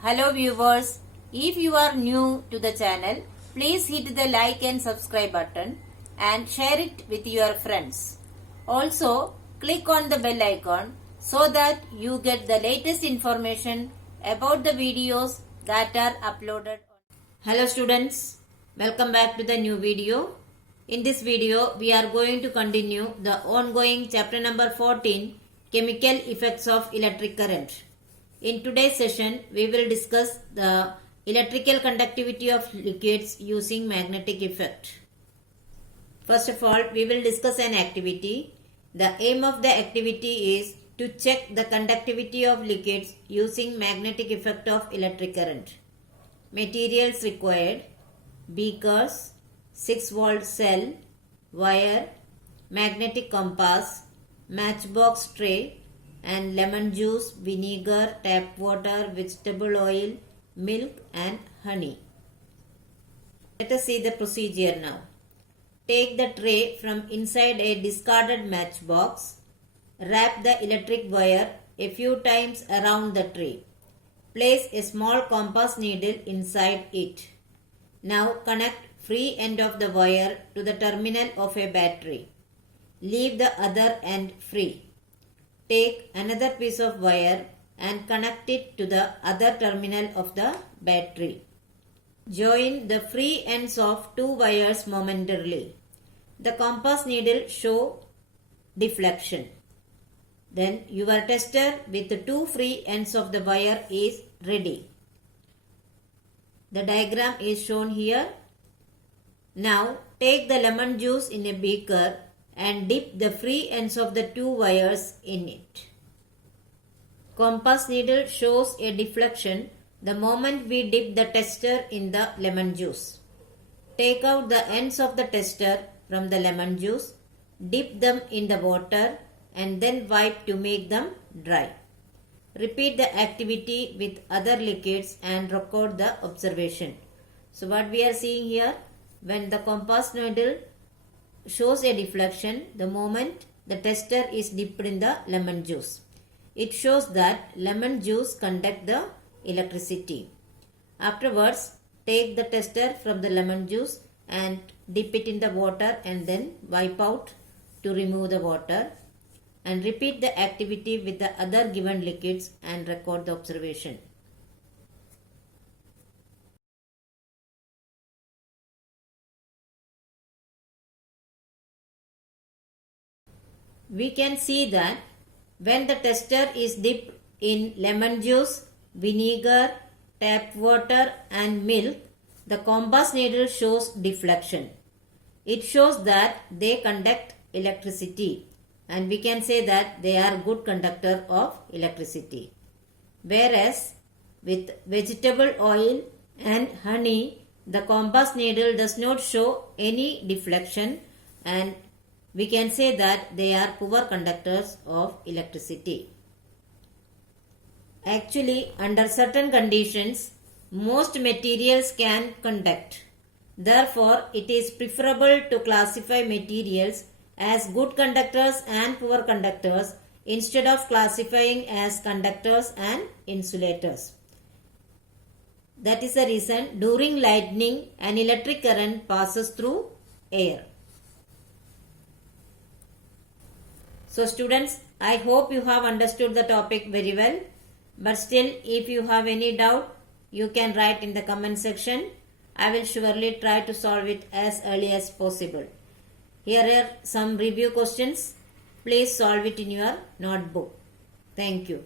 Hello viewers, if you are new to the channel, please hit the like and subscribe button and share it with your friends. Also, click on the bell icon so that you get the latest information about the videos that are uploaded. Hello students, welcome back to the new video. In this video, we are going to continue the ongoing chapter number 14, Chemical Effects of Electric Current. In today's session, we will discuss the electrical conductivity of liquids using magnetic effect. First of all, we will discuss an activity. The aim of the activity is to check the conductivity of liquids using magnetic effect of electric current. Materials required: beakers, 6-volt cell, wire, magnetic compass, matchbox tray, and lemon juice, vinegar, tap water, vegetable oil, milk and honey. Let us see the procedure now. Take the tray from inside a discarded matchbox. Wrap the electric wire a few times around the tray. Place a small compass needle inside it. Now connect free end of the wire to the terminal of a battery. Leave the other end free. Take another piece of wire and connect it to the other terminal of the battery. Join the free ends of two wires momentarily. The compass needle shows deflection. Then your tester with the two free ends of the wire is ready. The diagram is shown here. Now take the lemon juice in a beaker and dip the free ends of the two wires in it. Compass needle shows a deflection the moment we dip the tester in the lemon juice. Take out the ends of the tester from the lemon juice, dip them in the water and then wipe to make them dry. Repeat the activity with other liquids and record the observation. So what we are seeing here, when the compass needle shows a deflection the moment the tester is dipped in the lemon juice. It shows that lemon juice conducts the electricity. Afterwards, take the tester from the lemon juice and dip it in the water and then wipe out to remove the water. And repeat the activity with the other given liquids and record the observation. We can see that when the tester is dipped in lemon juice, vinegar, tap water and milk, the compass needle shows deflection. It shows that they conduct electricity. And we can say that they are good conductor of electricity. Whereas with vegetable oil and honey, the compass needle does not show any deflection and we can say that they are poor conductors of electricity. Actually, under certain conditions, most materials can conduct. Therefore, it is preferable to classify materials as good conductors and poor conductors instead of classifying as conductors and insulators. That is the reason during lightning an electric current passes through air. So students, I hope you have understood the topic very well. But still, if you have any doubt, you can write in the comment section. I will surely try to solve it as early as possible. Here are some review questions. Please solve it in your notebook. Thank you.